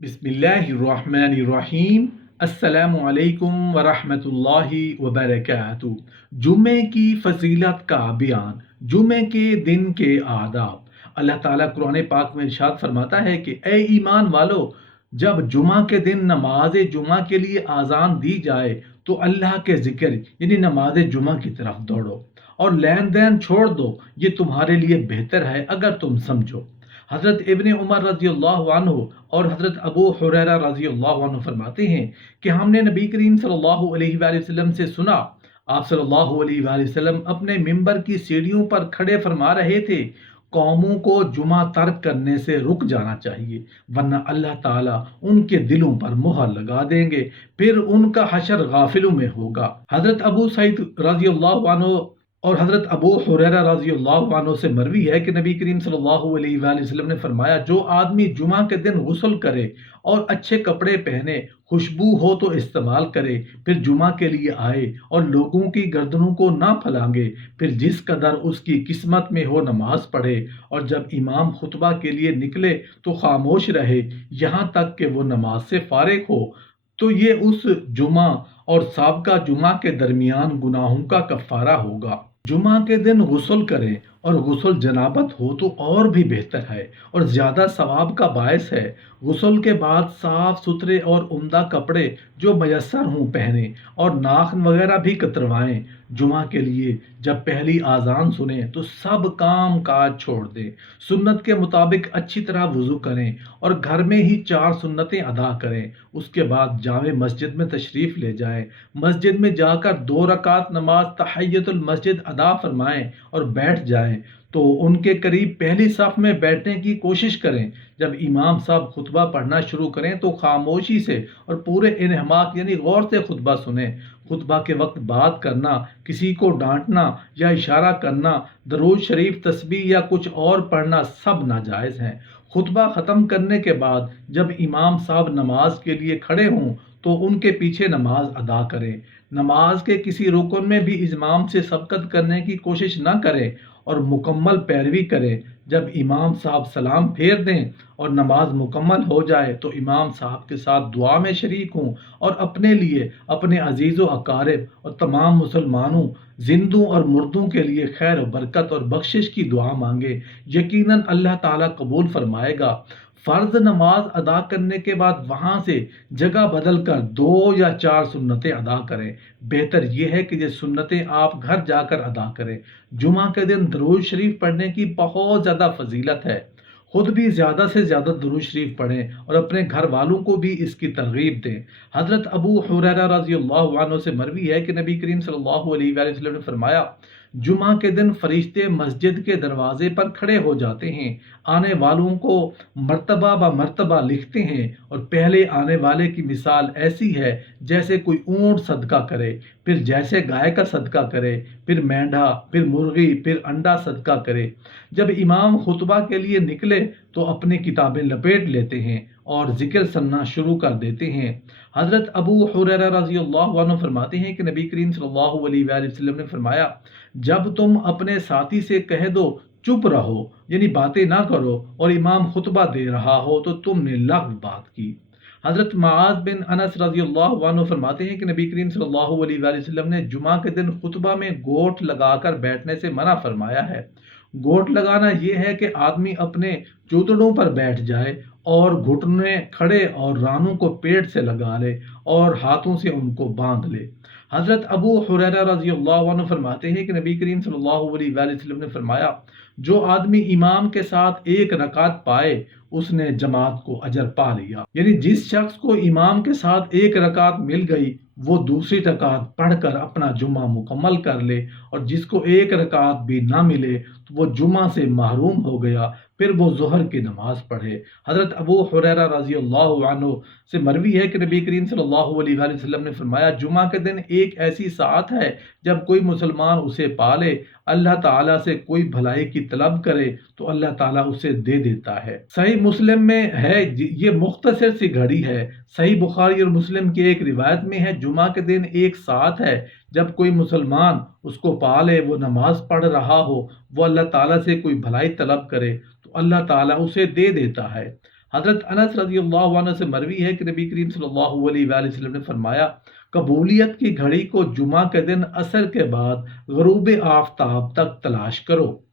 बिस्मिल्लाहिर्रहमानिर्रहीम। अस्सलामु अलैकुम वरहमतुल्लाहि वबरकातुहू। जुमे की फजीलत का बयान, जुमे के दिन के आदाब। अल्लाह ताला कुरान पाक में इरशाद फरमाता है कि ए ईमान वालो, जब जुमा के दिन नमाज जुमा के लिए आज़ान दी जाए तो अल्लाह के जिक्र यानी नमाज जुमा की तरफ दौड़ो और लेन देन छोड़ दो, ये तुम्हारे लिए बेहतर है अगर तुम समझो। हज़रत इब्ने उमर रज़ी अल्लाह अन्हु और हज़रत अबू हुरैरा रज़ी अल्लाह अन्हु फरमाते हैं कि हमने नबी करीम सल्लल्लाहु अलैहि वसल्लम से सुना, आप सल्लल्लाहु अलैहि वसल्लम अपने मिंबर की सीढ़ियों पर खड़े फरमा रहे थे, कौमों को जुमा तर्क करने से रुक जाना चाहिए, वरना अल्लाह ताला उनके दिलों पर मुहर लगा देंगे, फिर उनका हशर गाफिलों में होगा। हज़रत अबू सईद रज़ी अल्लाह अन्हु और हज़रत अबू हुरैरा रज़ी अल्लाह अन्हु से मरवी है कि नबी करीम सल्लल्लाहु अलैहि वसल्लम ने फरमाया, जो आदमी जुमा के दिन गुस्ल करे और अच्छे कपड़े पहने, खुशबू हो तो इस्तेमाल करे, फिर जुमा के लिए आए और लोगों की गर्दनों को ना फैलांगे, फिर जिस कदर उसकी किस्मत में हो नमाज पढ़े, और जब इमाम खुतबा के लिए निकले तो खामोश रहे यहाँ तक कि वो नमाज से फारिग हो, तो ये उस जुमा और साबका जुमा के दरमियान गुनाहों का कफ़ारा होगा। जुमा के दिन गुस्ल करें और गुस्ल जनाबत हो तो और भी बेहतर है और ज़्यादा सवाब का बायस है। गुस्ल के बाद साफ सुथरे और उम्दा कपड़े जो मयसर हों पहने और नाखन वगैरह भी कतरवाएं। जुमा के लिए जब पहली आज़ान सुने तो सब काम काज छोड़ दें, सुन्नत के मुताबिक अच्छी तरह वज़ू करें और घर में ही 4 सुन्नतें अदा करें। उसके बाद जामे मस्जिद में तशरीफ़ ले जाएं, मस्जिद में जाकर 2 रकात नमाज तहियतुल मस्जिद अदा फरमाएं और बैठ जाएं, तो उनके करीब पहली सफ़ में बैठने की कोशिश करें। जब इमाम साहब खुतबा पढ़ना शुरू करें तो खामोशी से और पूरे इन्हमाक यानी गौर से खुतबा सुने। खुतबा के वक्त बात करना, किसी को डांटना या इशारा करना, दरूद शरीफ, तस्बीह या कुछ और पढ़ना सब नाजायज़ हैं। खुतबा ख़त्म करने के बाद जब इमाम साहब नमाज के लिए खड़े हों तो उनके पीछे नमाज अदा करें। नमाज के किसी रुकन में भी इमाम से सबकत करने की कोशिश न करें और मुकम्मल पैरवी करें। जब इमाम साहब सलाम फेर दें और नमाज मुकम्मल हो जाए तो इमाम साहब के साथ दुआ में शरीक हों और अपने लिए, अपने अजीज़ अकारिब और तमाम मुसलमानों जिंदों और मुर्दों के लिए खैर बरकत और बख्शिश की दुआ मांगे। यकीनन अल्लाह ताला कबूल फरमाएगा। फ़र्ज नमाज अदा करने के बाद वहाँ से जगह बदल कर 2 या 4 सुन्नतें अदा करें। बेहतर यह है कि ये सुन्नतें आप घर जाकर अदा करें। जुमा के दिन दरूद शरीफ पढ़ने की बहुत ज़्यादा फजीलत है। खुद भी ज़्यादा से ज़्यादा दरूद शरीफ पढ़ें और अपने घर वालों को भी इसकी तरगीब दें। हज़रत अबू हुरैरा रज़ी अल्लाह अन्हु से मरवी है कि नबी करीम सल्लल्लाहु अलैहि वसल्लम ने फरमाया, जुमा के दिन फरिश्ते मस्जिद के दरवाजे पर खड़े हो जाते हैं, आने वालों को मर्तबा ब मर्तबा लिखते हैं और पहले आने वाले की मिसाल ऐसी है जैसे कोई ऊंट सदका करे, फिर जैसे गाय का सदका करे, फिर मेंढा, फिर मुर्गी, फिर अंडा सदका करे। जब इमाम खुतबा के लिए निकले तो अपनी किताबें लपेट लेते हैं और जिक्र सुनना शुरू कर देते हैं। हज़रत अबू हुरैरा रज़ी अल्लाह अन्हु फरमाते हैं कि नबी करीम सल्लल्लाहु अलैहि वसल्लम ने फरमाया, जब तुम अपने साथी से कह दो चुप रहो यानी बातें ना करो और इमाम खुतबा दे रहा हो तो तुमने लग़्व बात की। हज़रत मुआज़ बिन अनस रज़ी अल्लाह अन्हु फरमाते हैं कि नबी करीम सल्लल्लाहु अलैहि वसल्लम ने जुमा के दिन खुतबा में गोट लगाकर बैठने से मना फरमाया है। गोट लगाना यह है कि आदमी अपने चूतड़ों पर बैठ जाए और घुटने खड़े और रानों को पेट से लगा ले और हाथों से उनको बांध ले। हज़रत अबू हुरैरा रज़ी अल्लाह अन्हु फरमाते हैं कि नबी करीम सल्लल्लाहु अलैहि वसल्लम ने फरमाया, जो आदमी इमाम के साथ 1 रकात पाए उसने जमात को अजर पा लिया। यानी जिस शख्स को इमाम के साथ 1 रकात मिल गई वो दूसरी रकात पढ़कर अपना जुमा मुकम्मल कर ले, और जिसको 1 रकात भी ना मिले तो वो जुमा से महरूम हो गया, फिर वो ज़ोहर की नमाज पढ़े। हज़रत अबू हुरैरा रज़ी अल्लाह अन्हु से मरवी है कि नबी करीम सल्लल्लाहु अलैहि वसल्लम ने फरमाया, जुमा के दिन एक ऐसी साथ है जब कोई मुसलमान उसे पाले, अल्लाह ताला से कोई भलाई की तलब करे तो अल्लाह ताला उसे दे देता है। सही मुस्लिम में है, ये मुख्तसर सी घड़ी है। सही बुखारी और मुस्लिम की एक रिवायत में है, जुमा के दिन एक साथ है जब कोई मुसलमान उसको पाले, वो नमाज पढ़ रहा हो, वो अल्लाह ताला से कोई भलाई तलब करे तो अल्लाह ताला उसे दे देता है। حضرت انس رضی اللہ عنہ سے مروی ہے کہ نبی کریم صلی اللہ علیہ وآلہ وسلم نے فرمایا، قبولیت کی گھڑی کو جمعہ کے دن عصر کے بعد غروب آفتاب تک تلاش کرو۔